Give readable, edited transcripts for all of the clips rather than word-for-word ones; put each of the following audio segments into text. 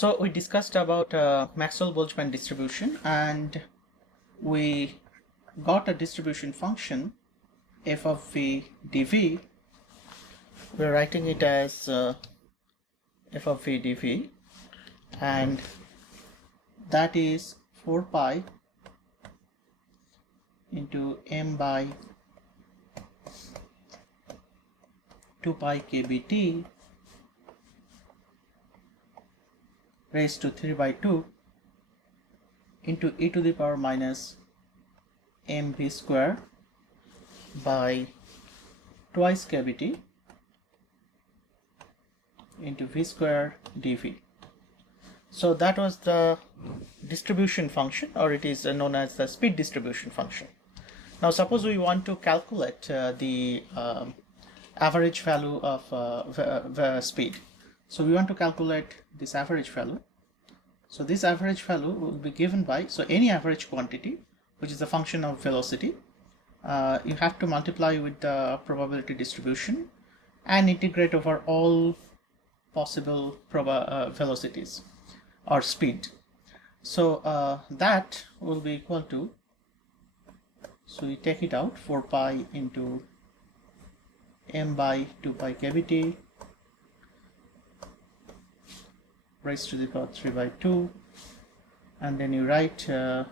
So we discussed about Maxwell-Boltzmann distribution, and we got a distribution function f of v dv. We're writing it as f of v dv, and that is 4 pi into m by 2 pi kbt raised to 3 by 2 into e to the power minus mv square by twice kbt into v square dv. So that was the distribution function, or it is known as the speed distribution function. Now suppose we want to calculate the average value of the speed. So we want to calculate this average value. So this average value will be given by, so any average quantity which is a function of velocity, you have to multiply with the probability distribution and integrate over all possible velocities or speed. So that will be equal to, so we take it out, 4 pi into m by 2 pi kbt raised to the power 3 by 2, and then you write it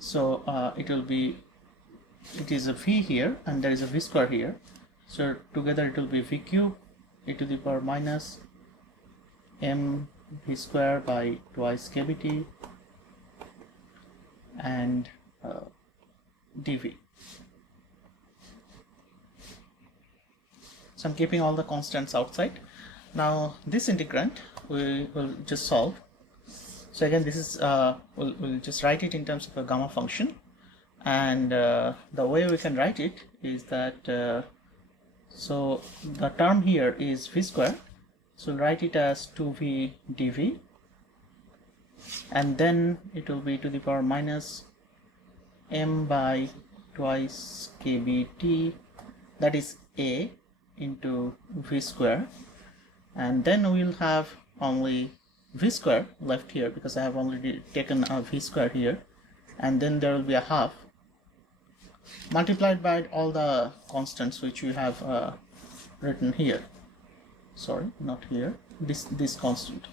will be, it is a v here and there is a v square here, so together it will be v cube e to the power minus m v square by twice kbt and dv. So I'm keeping all the constants outside. Now this integrand we will just solve. So again, this is we'll just write it in terms of a gamma function, and the way we can write it is that so the term here is v square, so we'll write it as 2v dv, and then it will be to the power minus m by twice kbt, that is a into v square, and then we'll have only v square left here because I have already taken a v square here, and then there will be a half multiplied by all the constants which we have written here. Sorry, not here, this constant.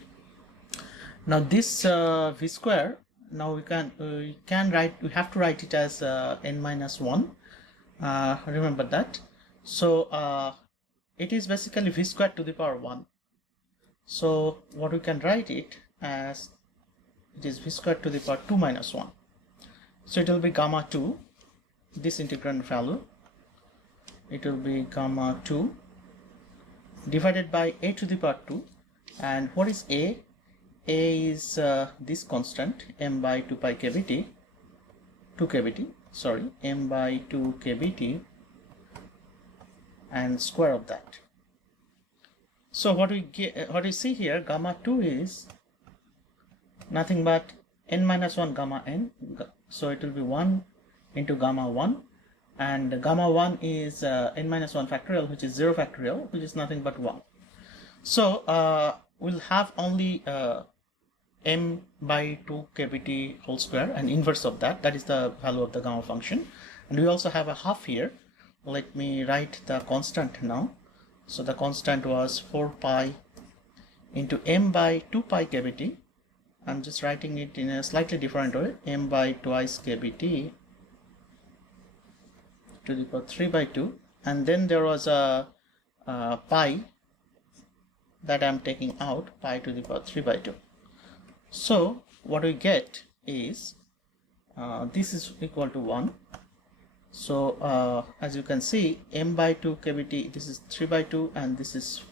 Now this v square, now we have to write it as n minus 1, remember that. So it is basically v squared to the power 1. So what we can write it as, it is v squared to the power 2 minus 1. So it will be gamma 2, this integrand value, it will be gamma 2 divided by a to the power 2. And what is a? A is this constant m by 2 pi kbt, 2 kbt, sorry, m by 2 kbt, and square of that. So what we get, what you see here, gamma 2 is nothing but n minus 1 gamma n, so it will be 1 into gamma 1, and gamma 1 is n minus 1 factorial, which is 0 factorial, which is nothing but 1. So we'll have only m by 2 kbt whole square, and inverse of that, that is the value of the gamma function. And we also have a half here. Let me write the constant now. So the constant was 4 pi into m by 2 pi kbt. I'm just writing it in a slightly different way, m by twice kbt to the power 3 by 2, and then there was a pi that I'm taking out, pi to the power 3 by 2. So what we get is this is equal to 1. So as you can see, m by 2 kbt, this is 3 by 2, and this is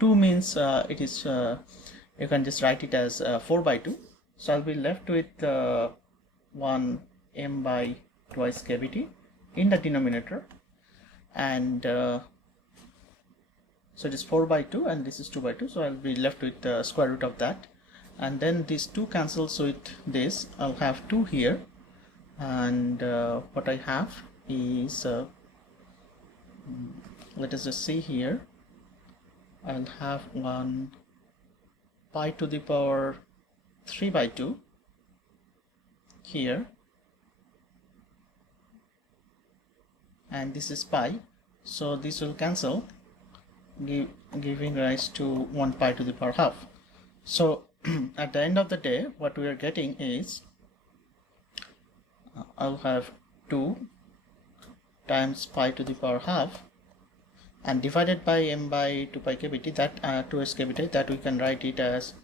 2, means it is you can just write it as 4 by 2. So I'll be left with 1 m by twice kbt in the denominator, and so it is 4 by 2 and this is 2 by 2, so I'll be left with the square root of that, and then these 2 cancels with this. I'll have 2 here, and what I have is let us just see here, I'll have 1 pi to the power 3 by 2 here, and this is pi, so this will cancel, giving rise to 1 pi to the power half. So at the end of the day, what we are getting is I'll have 2 times pi to the power half, and divided by m by 2 pi kbt, that 2s kbt, that we can write it as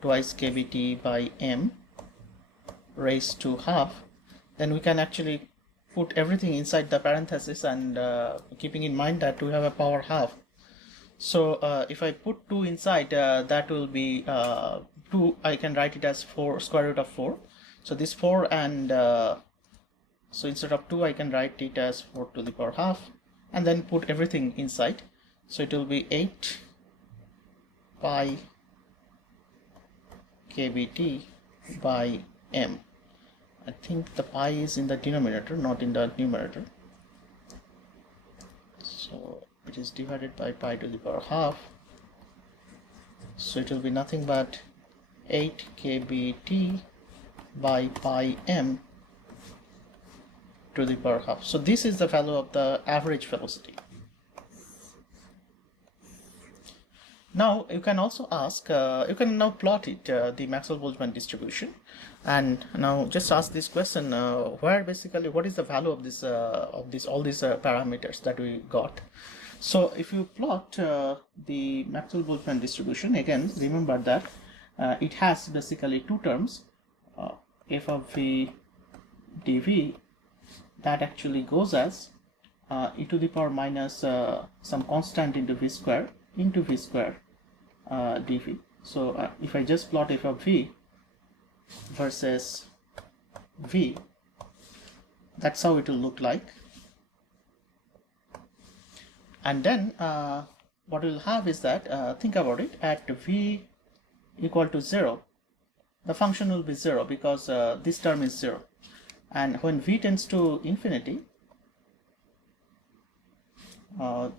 twice kbt by m raised to half. Then we can actually put everything inside the parenthesis, and keeping in mind that we have a power half. So if I put 2 inside, that will be 2, I can write it as 4 square root of 4. So this 4, and so instead of 2 I can write it as 4 to the power half, and then put everything inside. So it will be 8 pi kbt by m. I think the pi is in the denominator, not in the numerator. So it is divided by pi to the power half. So it will be nothing but 8 kbt by pi m to the power half. So this is the value of the average velocity. Now you can also ask, you can now plot it, the Maxwell-Boltzmann distribution, and now just ask this question, where basically what is the value of this all these parameters that we got. So if you plot the Maxwell-Boltzmann distribution, again remember that it has basically two terms, f of v dv, that actually goes as e to the power minus some constant into v square dv. So if I just plot f of v versus v, that's how it will look like. And then what we'll have is that, think about it, at v equal to 0, the function will be 0 because this term is 0. And when v tends to infinity,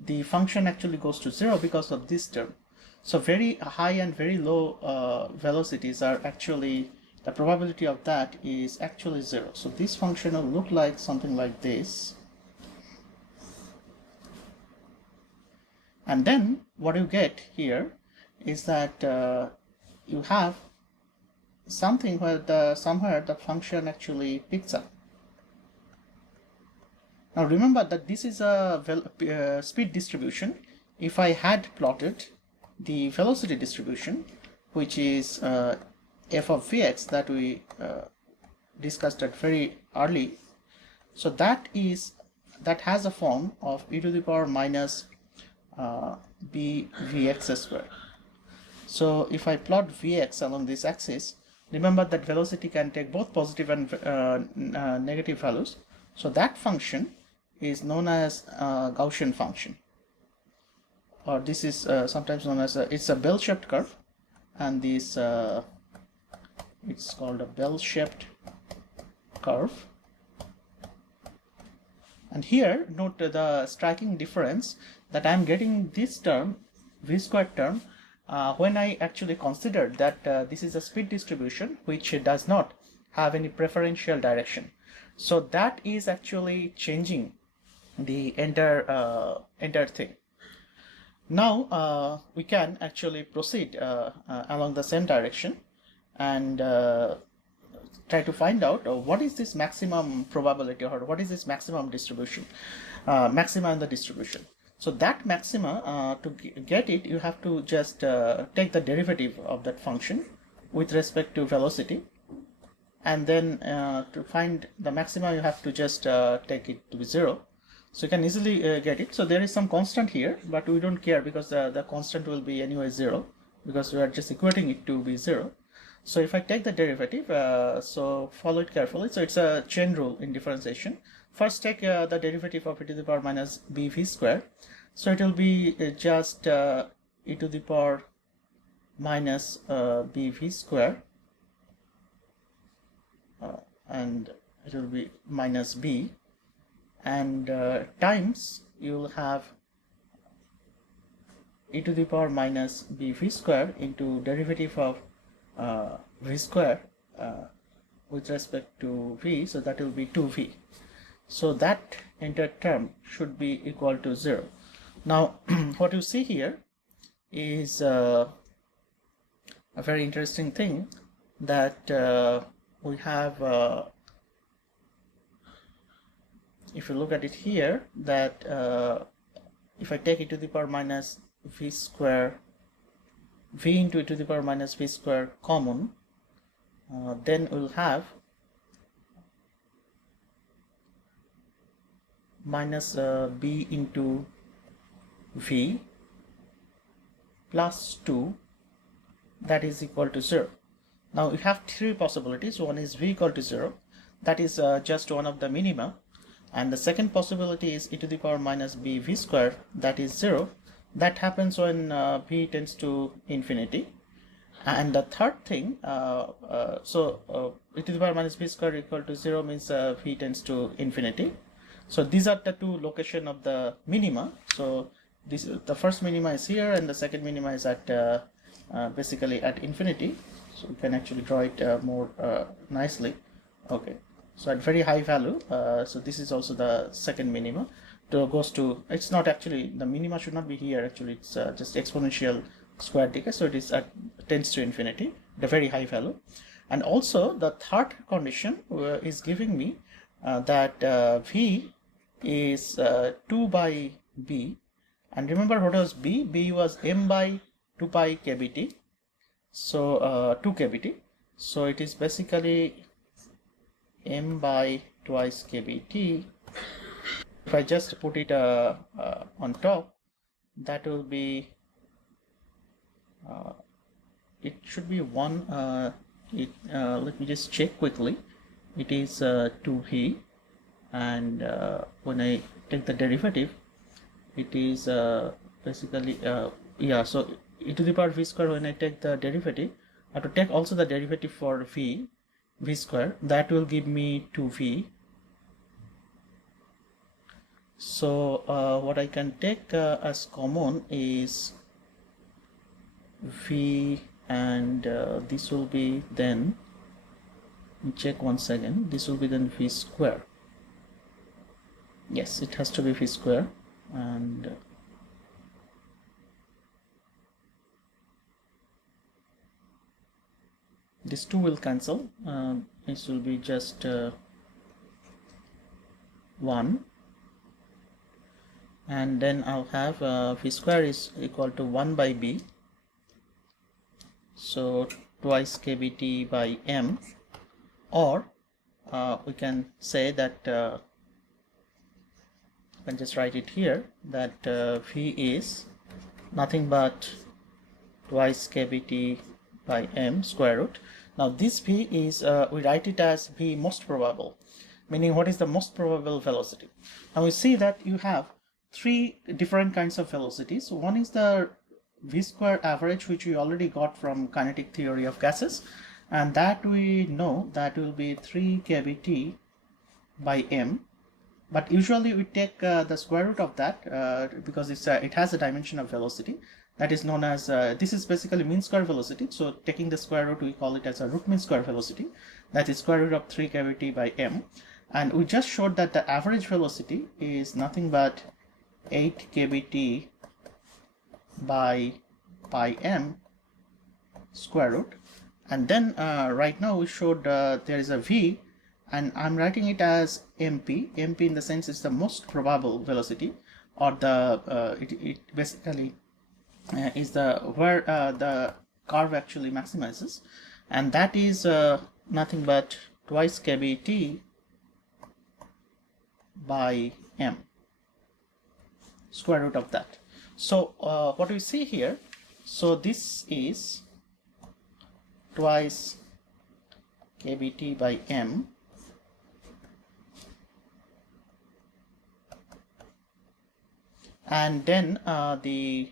the function actually goes to 0 because of this term. So very high and very low velocities are actually, the probability of that is actually 0. So this function will look like something like this. And then what you get here is that you have something where somewhere the function actually picks up. Now remember that this is a speed distribution. If I had plotted the velocity distribution, which is f of vx that we discussed at very early, so that has a form of e to the power minus b vx square. So if I plot vx along this axis, remember that velocity can take both positive and negative values. So that function is known as Gaussian function, or this is sometimes known as it's a bell-shaped curve, and this it's called a bell-shaped curve. And here note the striking difference that I'm getting this term, v squared term, when I actually considered that this is a speed distribution which does not have any preferential direction. So that is actually changing the entire thing. Now we can actually proceed along the same direction and try to find out what is this maximum probability, or what is this maximum distribution, maxima in the distribution. So that maxima, to get it, you have to just take the derivative of that function with respect to velocity, and then to find the maxima you have to just take it to be 0. So you can easily get it. So there is some constant here, but we don't care because the constant will be anyway 0, because we are just equating it to be 0. So if I take the derivative, so follow it carefully. So it's a chain rule in differentiation. First take the derivative of e to the power minus bv square. So it will be just e to the power minus bv square, and it will be minus b, and times you will have e to the power minus bv square into derivative of v square with respect to v, so that will be 2v. So that entire term should be equal to 0. Now what you see here is a very interesting thing, that we have, if you look at it here, that if I take e to the power minus v square, v into e to the power minus v square common, then we'll have minus b into v plus 2, that is equal to 0. Now we have three possibilities. One is v equal to 0, that is just one of the minima, and the second possibility is e to the power minus b v square, that is 0. That happens when v tends to infinity. And the third thing, e to the power minus b square equal to 0 means v tends to infinity. So these are the two location of the minima. So this, the first minima is here, and the second minima is at basically at infinity. So we can actually draw it more nicely. Okay, so at very high value, so this is also the second minima. Goes to, it's not actually, the minima should not be here, actually it's just exponential square decay, so it is at tends to infinity, the very high value. And also the third condition is giving me that v is 2 by b, and remember what was b? B was m by 2 pi kbt, so 2 kbt, so it is basically m by twice kbt. If I just put it on top, that will be, it should be 1, let me just check quickly, it is 2v, and when I take the derivative, it is basically, yeah, so e to the power v square, when I take the derivative, I have to take also the derivative for v square, that will give me 2v. So what I can take as common is v, and this will be then, check once again, this will be then v square. Yes, it has to be v square, and this 2 will cancel, this will be just 1. And then I'll have v square is equal to 1 by b, so twice kbt by m, or we can say that, I can just write it here, that v is nothing but twice kbt by m square root. Now this v is, we write it as v most probable, meaning what is the most probable velocity. Now we see that you have three different kinds of velocities. One is the v square average, which we already got from kinetic theory of gases, and that we know that will be 3 kbt by m, but usually we take the square root of that because it has a dimension of velocity that is known as, this is basically mean square velocity, so taking the square root we call it as a root mean square velocity, that is square root of 3 kbt by m. And we just showed that the average velocity is nothing but 8 kbt by pi m square root. And then right now we showed there is a v, and I'm writing it as mp. Mp in the sense is the most probable velocity, or the it basically is the where the curve actually maximizes, and that is nothing but twice kbt by m, square root of that. So what we see here, so this is twice kbt by m, and then the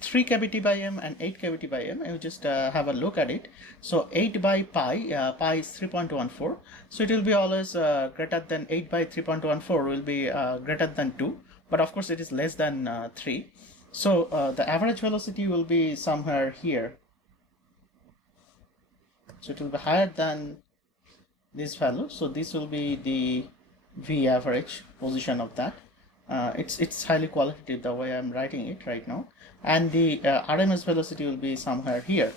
3 kbt by m and 8 kbt by m, I will just have a look at it. So 8 by pi, pi is 3.14, so it will be always greater than 8 by 3.14 will be greater than 2, but of course it is less than 3. So the average velocity will be somewhere here. So it will be higher than this value. So this will be the V average position of that. It's highly qualitative the way I'm writing it right now, and the RMS velocity will be somewhere here,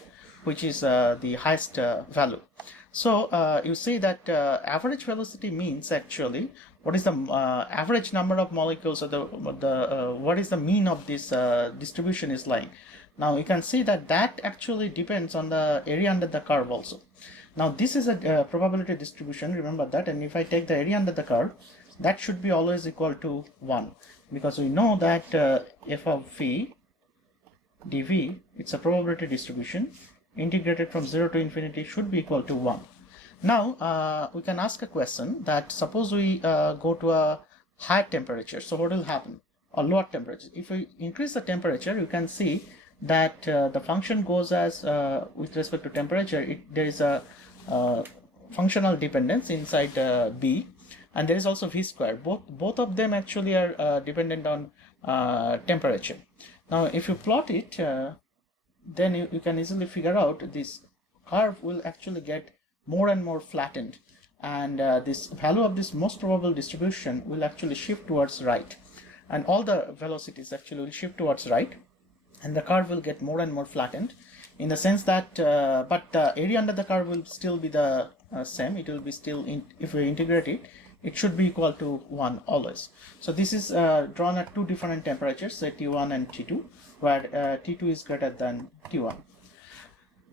which is the highest value. So you see that average velocity means actually what is the average number of molecules, or what is the mean of this distribution is lying. Now you can see that that actually depends on the area under the curve also. Now this is a probability distribution, remember that, and if I take the area under the curve, that should be always equal to 1, because we know that f of v dv, it's a probability distribution, integrated from 0 to infinity should be equal to 1. Now we can ask a question that suppose we go to a higher temperature, so what will happen, or lower temperature. If we increase the temperature, you can see that the function goes as with respect to temperature, there is a functional dependence inside b, and there is also v square. Both of them actually are dependent on temperature. Now if you plot it, then you can easily figure out this curve will actually get more and more flattened, and this value of this most probable distribution will actually shift towards right, and all the velocities actually will shift towards right, and the curve will get more and more flattened, in the sense that but the area under the curve will still be the same. It will be still, if we integrate it, it should be equal to 1 always. So this is drawn at two different temperatures, say T1 and T2, where T2 is greater than T1.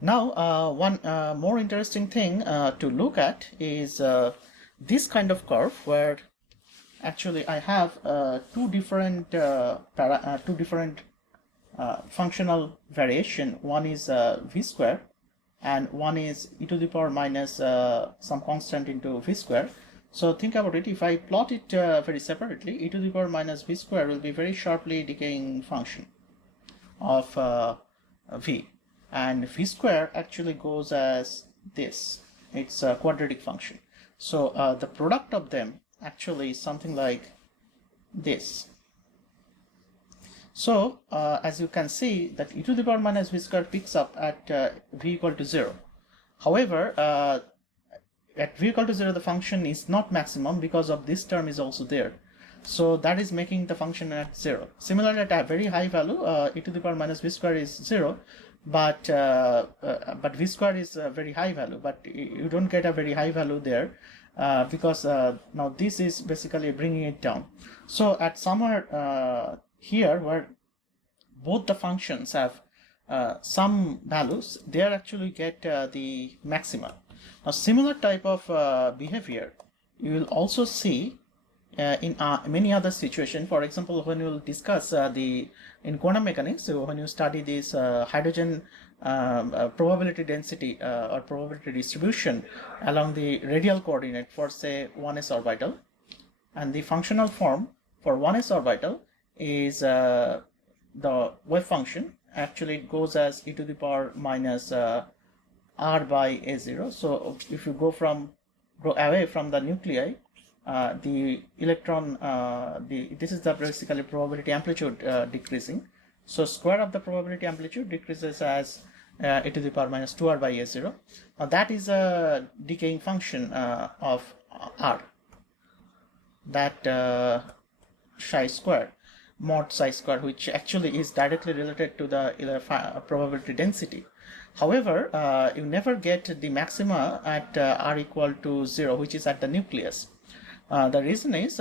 Now one more interesting thing to look at is this kind of curve, where actually I have two different functional variation. One is v square, and one is e to the power minus some constant into v square. So think about it, if I plot it very separately, e to the power minus v square will be very sharply decaying function of v, and v square actually goes as this, it's a quadratic function. So the product of them actually is something like this. So as you can see that e to the power minus v square picks up at v equal to 0. However, at v equal to 0 the function is not maximum because of this term is also there. So that is making the function at 0. Similarly, at a very high value, e to the power minus v square is 0, but v square is a very high value, but you don't get a very high value there because now this is basically bringing it down. So at somewhere here where both the functions have some values, they actually get the maxima. Now similar type of behavior you will also see in many other situations. For example, when you will discuss in quantum mechanics, so when you study this hydrogen probability density or probability distribution along the radial coordinate for say 1s orbital, and the functional form for 1s orbital is the wave function. Actually it goes as e to the power minus r by a0. So if you go away from the nuclei, the electron, this is the basically probability amplitude decreasing. So square of the probability amplitude decreases as e to the power minus 2r by a0. Now that is a decaying function of r, that psi square, mod psi square, which actually is directly related to the probability density. However, you never get the maxima at r equal to 0, which is at the nucleus. The reason is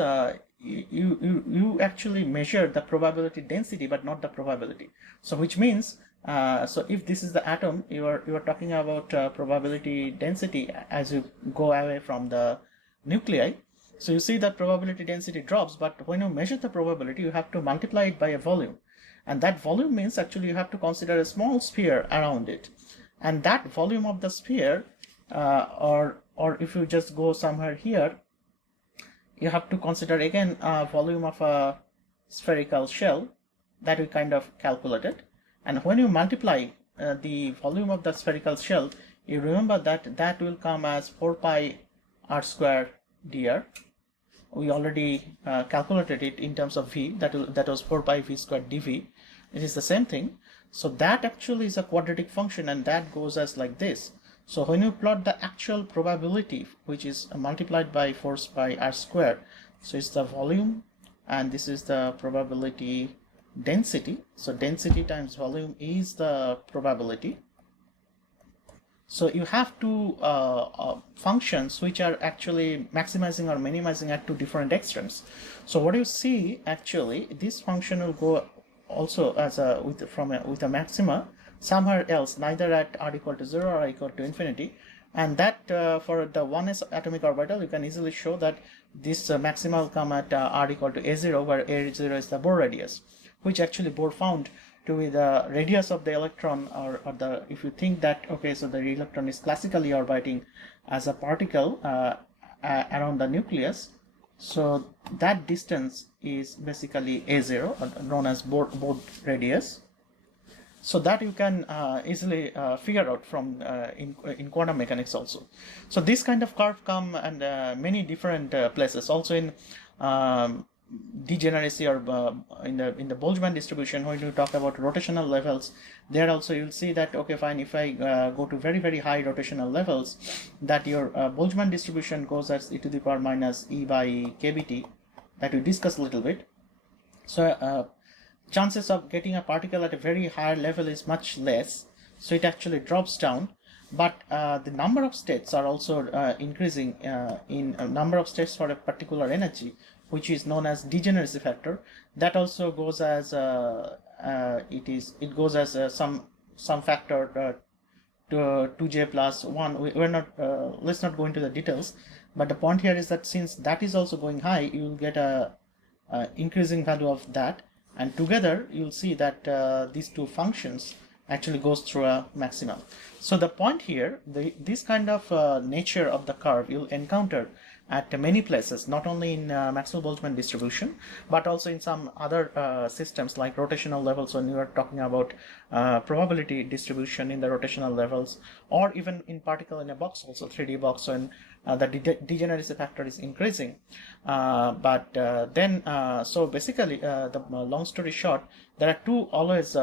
you actually measure the probability density but not the probability. So which means so if this is the atom, you are talking about probability density as you go away from the nuclei. So you see that probability density drops, but when you measure the probability, you have to multiply it by a volume, and that volume means actually you have to consider a small sphere around it, and that volume of the sphere, or if you just go somewhere here, you have to consider again a volume of a spherical shell that we kind of calculated, and when you multiply the volume of the spherical shell, you remember that will come as 4 pi r square dr. We already calculated it in terms of v, that was 4 pi v squared dv. It is the same thing. So that actually is a quadratic function, and that goes as like this. So when you plot the actual probability, which is multiplied by force by r square, so it's the volume, and this is the probability density. So density times volume is the probability. So you have two functions which are actually maximizing or minimizing at two different extremes. So what you see, actually, this function will go also as a with a maxima somewhere else, neither at r equal to 0 or r equal to infinity. And that for the 1s atomic orbital, you can easily show that this maxima will come at r equal to a0, where a0 is the Bohr radius, which actually Bohr found to be the radius of the electron, or the, if you think that, okay, so the electron is classically orbiting as a particle around the nucleus, so that distance is basically a0, known as Bohr radius. So that you can easily figure out from in quantum mechanics also. So this kind of curve come and many different places, also in degeneracy, or in the Boltzmann distribution. When you talk about rotational levels, there also you'll see that, okay, fine, if I go to very, very high rotational levels, that your Boltzmann distribution goes as e to the power minus e by kBt, that we discussed a little bit. So chances of getting a particle at a very higher level is much less, so it actually drops down. But the number of states are also increasing in a number of states for a particular energy, which is known as degeneracy factor. That also goes as it goes as some factor to 2j plus 1. We're not let's not go into the details, but the point here is that since that is also going high, you will get a increasing value of that, and together you'll see that these two functions actually goes through a maximum. So the point here, this kind of nature of the curve you'll encounter at many places, not only in Maxwell-Boltzmann distribution, but also in some other systems like rotational levels, when you are talking about probability distribution in the rotational levels, or even in particle in a box, also 3D box, when the degeneracy factor is increasing. So basically, the long story short, there are two always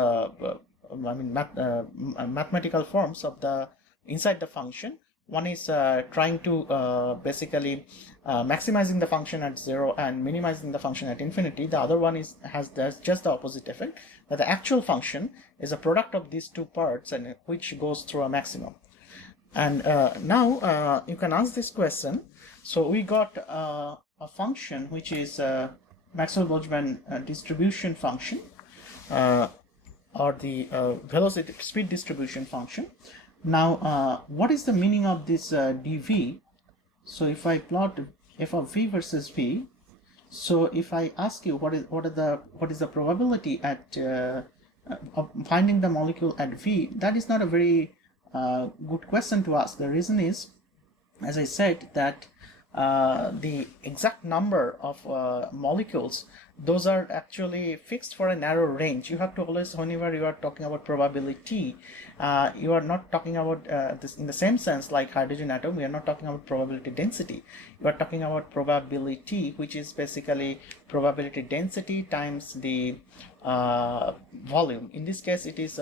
mathematical forms of the inside the function. One is trying to basically maximizing the function at 0 and minimizing the function at infinity. The other one has just the opposite effect, that the actual function is a product of these two parts, and which goes through a maximum. And now you can ask this question. So we got a function which is Maxwell-Boltzmann distribution function, or the velocity speed distribution function. Now, what is the meaning of this dv? So if I plot f of v versus v, so if I ask you what is the probability at of finding the molecule at v, that is not a very good question to ask. The reason is, as I said, that the exact number of molecules, those are actually fixed for a narrow range. You have to always, whenever you are talking about probability, you are not talking about this in the same sense like hydrogen atom. We are not talking about probability density. You are talking about probability, which is basically probability density times the volume. In this case, it is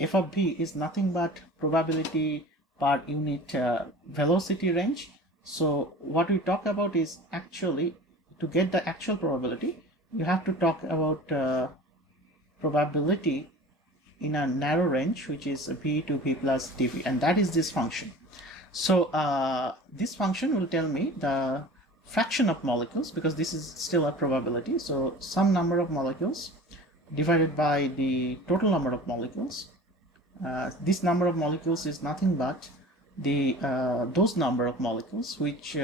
f of v is nothing but probability per unit velocity range. So what we talk about is, actually, to get the actual probability, you have to talk about probability in a narrow range, which is v to v plus dv, and that is this function. So this function will tell me the fraction of molecules, because this is still a probability. So some number of molecules divided by the total number of molecules. This number of molecules is nothing but the those number of molecules which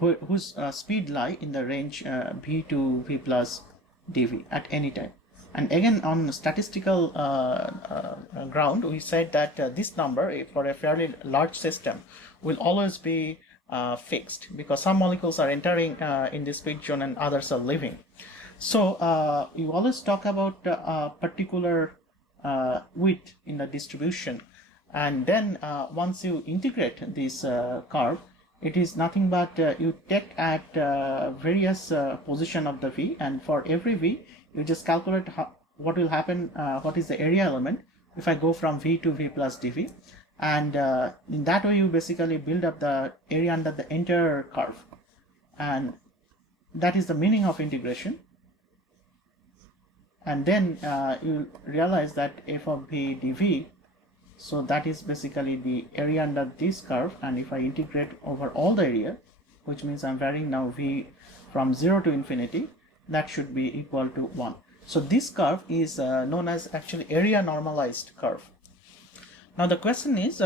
whose speed lie in the range v to v plus dv at any time. And again, on statistical ground, we said that this number for a fairly large system will always be fixed, because some molecules are entering in this speed zone and others are leaving. So you always talk about a particular width in the distribution, and then once you integrate this curve, it is nothing but you take at various position of the v, and for every v you just calculate what will happen, what is the area element if I go from v to v plus dv, and in that way you basically build up the area under the entire curve, and that is the meaning of integration. And then you realize that f of v dv, so that is basically the area under this curve, and if I integrate over all the area, which means I'm varying now v from 0 to infinity, that should be equal to 1. So this curve is known as actually area normalized curve. Now the question is,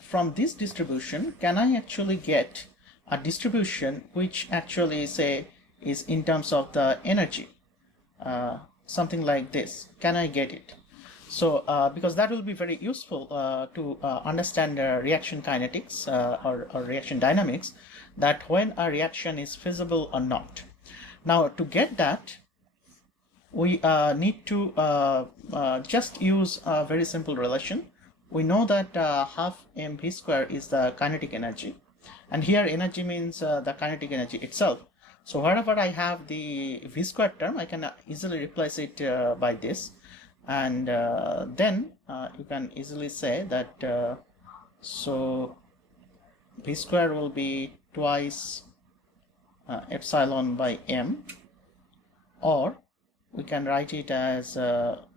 from this distribution, can I actually get a distribution which actually say is in terms of the energy, something like this? Can I get it? So because that will be very useful to understand reaction kinetics or reaction dynamics, that when a reaction is feasible or not. Now to get that, we need to just use a very simple relation. We know that half mv square is the kinetic energy, and here energy means the kinetic energy itself. So wherever I have the v square term, I can easily replace it by this, and then you can easily say that so v square will be twice epsilon by m, or we can write it as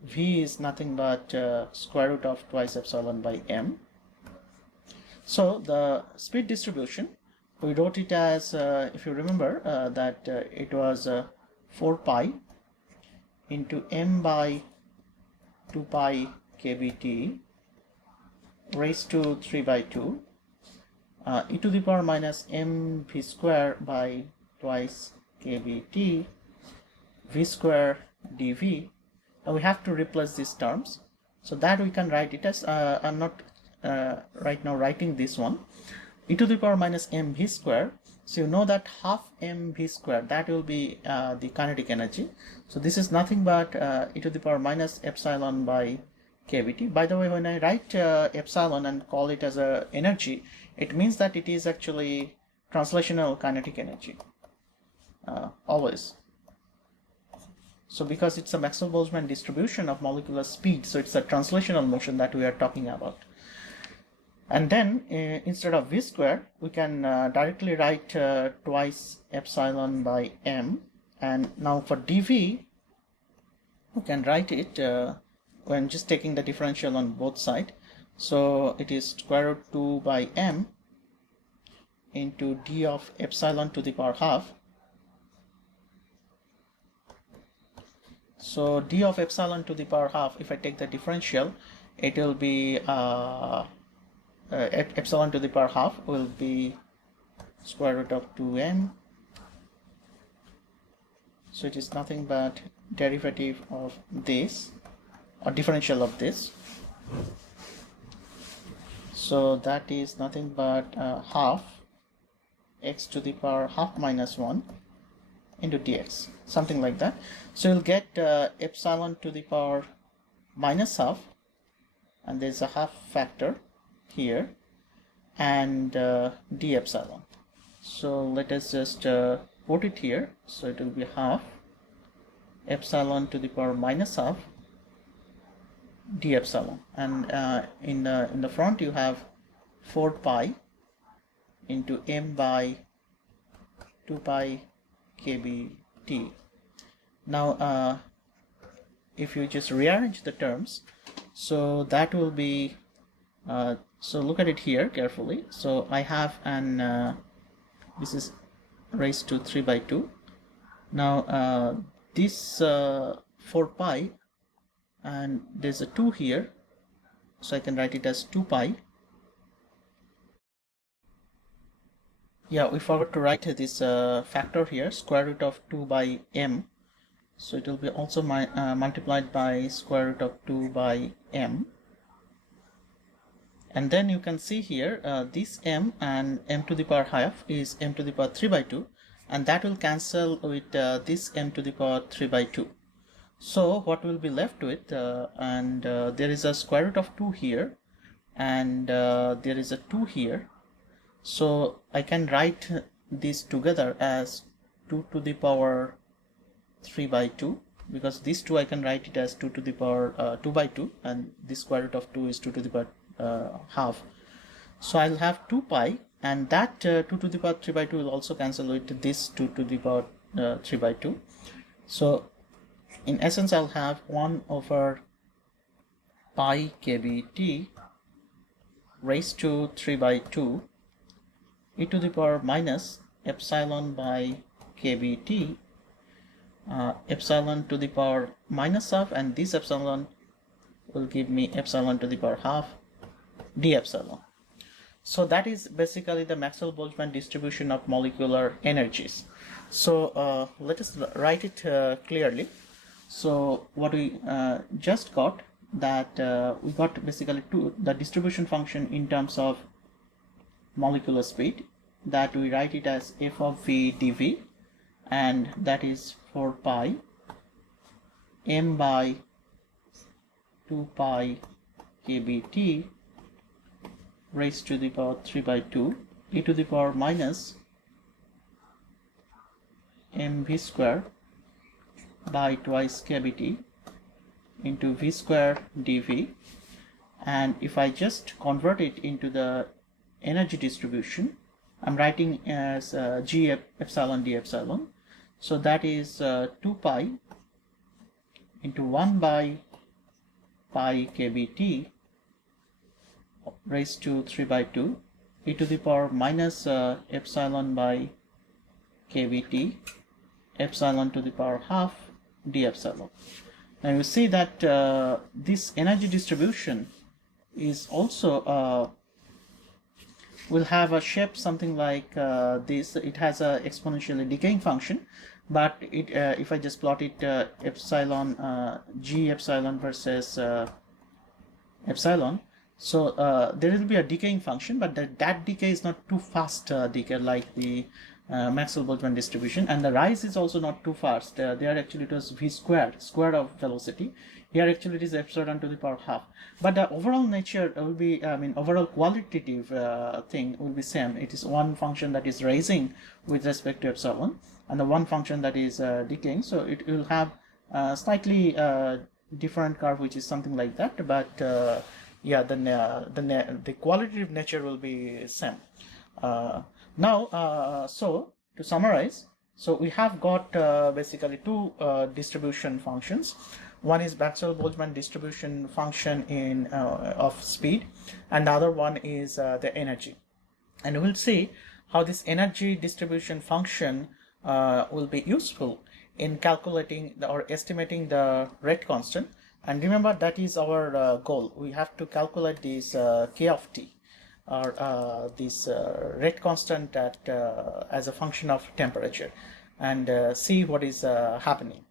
v is nothing but square root of twice epsilon by m. So the speed distribution, we wrote it as, if you remember, that it was 4 pi into m by 2 pi kbt raised to 3 by 2 e to the power minus m v square by twice kbt v square dv. We have to replace these terms, so that we can write it as, I'm not right now writing this one, e to the power minus mv square. So you know that half mv square, that will be the kinetic energy. So this is nothing but e to the power minus epsilon by kbt. By the way, when I write epsilon and call it as a energy, it means that it is actually translational kinetic energy, always. So because it's a Maxwell-Boltzmann distribution of molecular speed, so it's a translational motion that we are talking about. And then instead of v square, we can directly write twice epsilon by m. And now for dv, we can write it when just taking the differential on both sides. So it is square root 2 by m into d of epsilon to the power half. So d of epsilon to the power half, if I take the differential, it will be epsilon to the power half will be square root of 2m. So it is nothing but derivative of this, or differential of this. So that is nothing but half x to the power half minus 1 into dx, something like that. So you'll get epsilon to the power minus half, and there's a half factor here, and d epsilon. So let us just put it here. So it will be half epsilon to the power minus half d epsilon, and in the front you have 4 pi into m by 2 pi kbt. Now if you just rearrange the terms, so that will be so look at it here carefully. So I have an this is raised to 3 by 2. Now this 4 pi, and there's a 2 here, so I can write it as 2 pi. Yeah, we forgot to write this factor here, square root of 2 by m. So it will be also multiplied by square root of 2 by m. And then you can see here this m and m to the power half is m to the power 3 by 2, and that will cancel with this m to the power 3 by 2. So what will be left with, and there is a square root of 2 here, and there is a 2 here. So I can write these together as 2 to the power 3 by 2, because these two I can write it as 2 to the power 2 by 2, and this square root of 2 is 2 to the power half So I'll have 2 pi, and that 2 to the power 3 by 2 will also cancel with this 2 to the power 3 by 2. So in essence I'll have 1 over pi kBt raised to 3 by 2 e to the power minus epsilon by kBt, epsilon to the power minus half, and this epsilon will give me epsilon to the power half d epsilon. So that is basically the Maxwell-Boltzmann distribution of molecular energies. So let us write it clearly. So what we just got, that we got basically the distribution function in terms of molecular speed, that we write it as f of v dv, and that is 4 pi m by 2 pi kBt raised to the power 3 by 2 e to the power minus mv square by twice kBt into v square dv. And if I just convert it into the energy distribution, I'm writing as g epsilon d epsilon. So that is 2 pi into 1 by pi kBt raised to 3 by 2 e to the power minus epsilon by kBt, epsilon to the power half d epsilon. Now you see that this energy distribution is also will have a shape something like this. It has a exponentially decaying function, but it if I just plot it epsilon g epsilon versus epsilon, so there will be a decaying function, but that decay is not too fast decay like the Maxwell-Boltzmann distribution, and the rise is also not too fast. There actually it was v square of velocity. Here actually it is epsilon to the power half, but the overall nature will be, overall qualitative thing will be same. It is one function that is rising with respect to epsilon, and the one function that is decaying. So it will have slightly different curve, which is something like that. But yeah, the qualitative nature will be same. Now, so to summarize, so we have got basically two distribution functions. One is Maxwell-Boltzmann distribution function in of speed, and the other one is the energy. And we'll see how this energy distribution function will be useful in calculating or estimating the rate constant. And remember, that is our goal. We have to calculate this k of t, or this rate constant at as a function of temperature, and see what is happening.